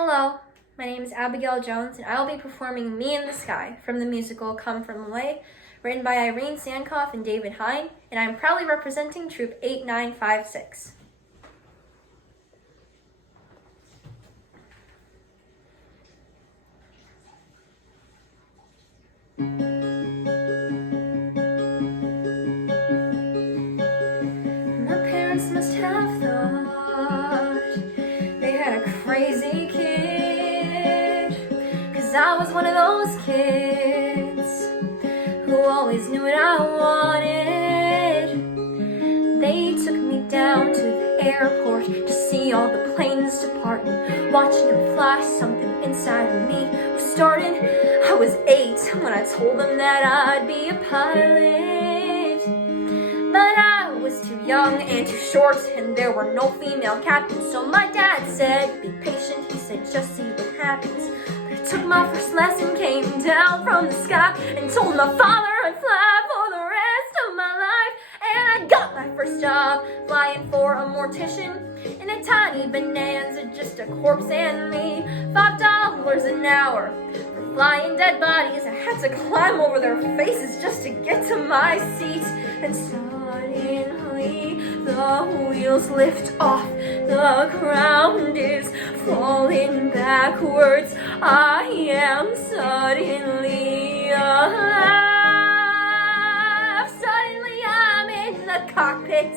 Hello, my name is Abigail Jones, and I will be performing Me in the Sky from the musical Come From Away, written by Irene, Sankoff, and David Heine, and I am proudly representing Troop 8956. My parents must have thought they had a crazy kid, 'cause I was one of those kids who always knew what I wanted. They took me down to the airport to see all the planes departing, watching them fly. Something inside of me was starting. I was 8 when I told them that I'd be a pilot, but I was too young and too short, and there were no female captains. So my dad said, be patient, he said, just see what happens. But I took my first lesson, came down from the sky, and told my father I'd fly for the rest of my life. And I got my first job flying for a mortician in a tiny bonanza, just a corpse and me. $5 an hour for flying dead bodies. I had to climb over their faces just to get to my seat. And suddenly the wheels lift off, the ground is falling backwards. I am suddenly alive. Suddenly I'm in the cockpit.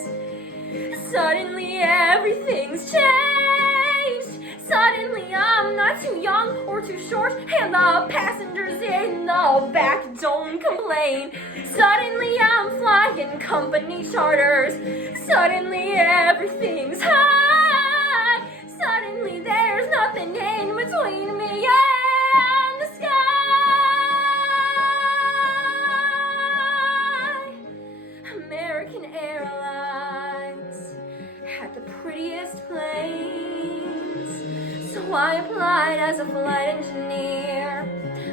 Suddenly everything's changed. Suddenly I'm not too young or too short, and the passengers in the back don't complain. Suddenly I'm flying company charters. Suddenly everything's high. Suddenly there's nothing in between me and the sky. American Airlines had the prettiest planes, so I applied as a flight engineer.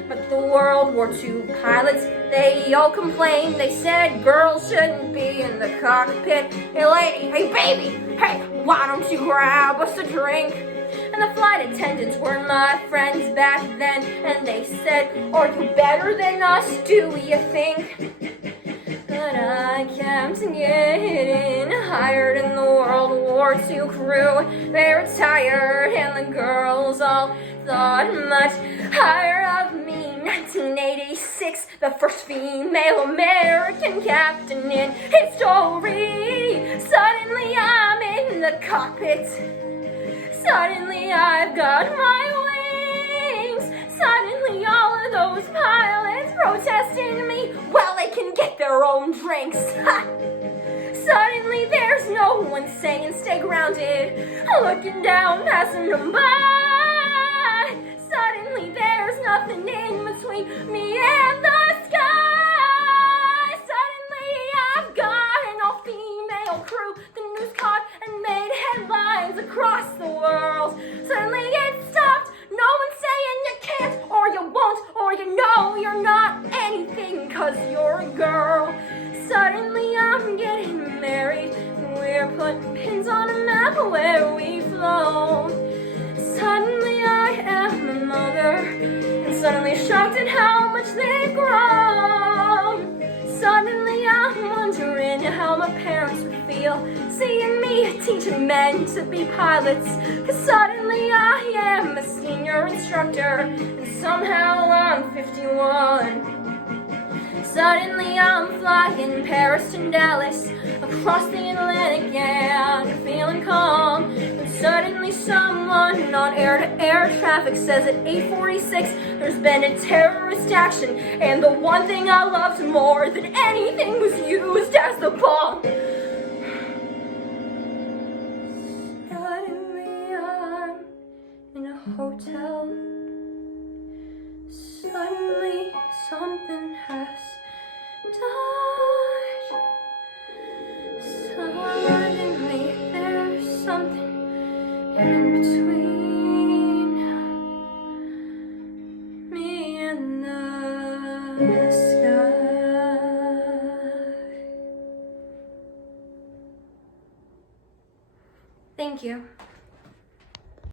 But the World War II pilots, they all complained. They said girls shouldn't be in the cockpit. Hey lady, hey baby, hey, why don't you grab us a drink? And the flight attendants were my friends back then, and they said, are you better than us, do you think? But I kept getting hired in the World War II crew. They were tired, and the girls all thought much higher of me. 1986, the first female American captain in history. Suddenly I'm in the cockpit. Suddenly I've got my wings. Suddenly all of those pilots protesting me, well, they can get their own drinks. Ha! Suddenly there's no one saying stay grounded, looking down, passing them by. Suddenly there's nothing in between me and the sky. Suddenly I've got an all-female crew. The news caught and made headlines across the world. Suddenly it stopped. No one's saying you can't, or you won't, or you know you're not anything, 'cause you're a girl. Suddenly I'm getting married, and we're putting pins on a map where we've flown. Suddenly I am a mother, and suddenly shocked at how much they've grown. Suddenly I'm wondering how my parents would feel seeing me teaching men to be pilots. 'Cause suddenly I am a senior instructor, and somehow I'm 51. Suddenly I'm flying Paris to Dallas, across the Atlantic and feeling calm. And suddenly someone on air-to-air traffic says at 8:46 there's been a terrorist action, and the one thing I loved more than anything was used as the bomb. Suddenly I'm in a hotel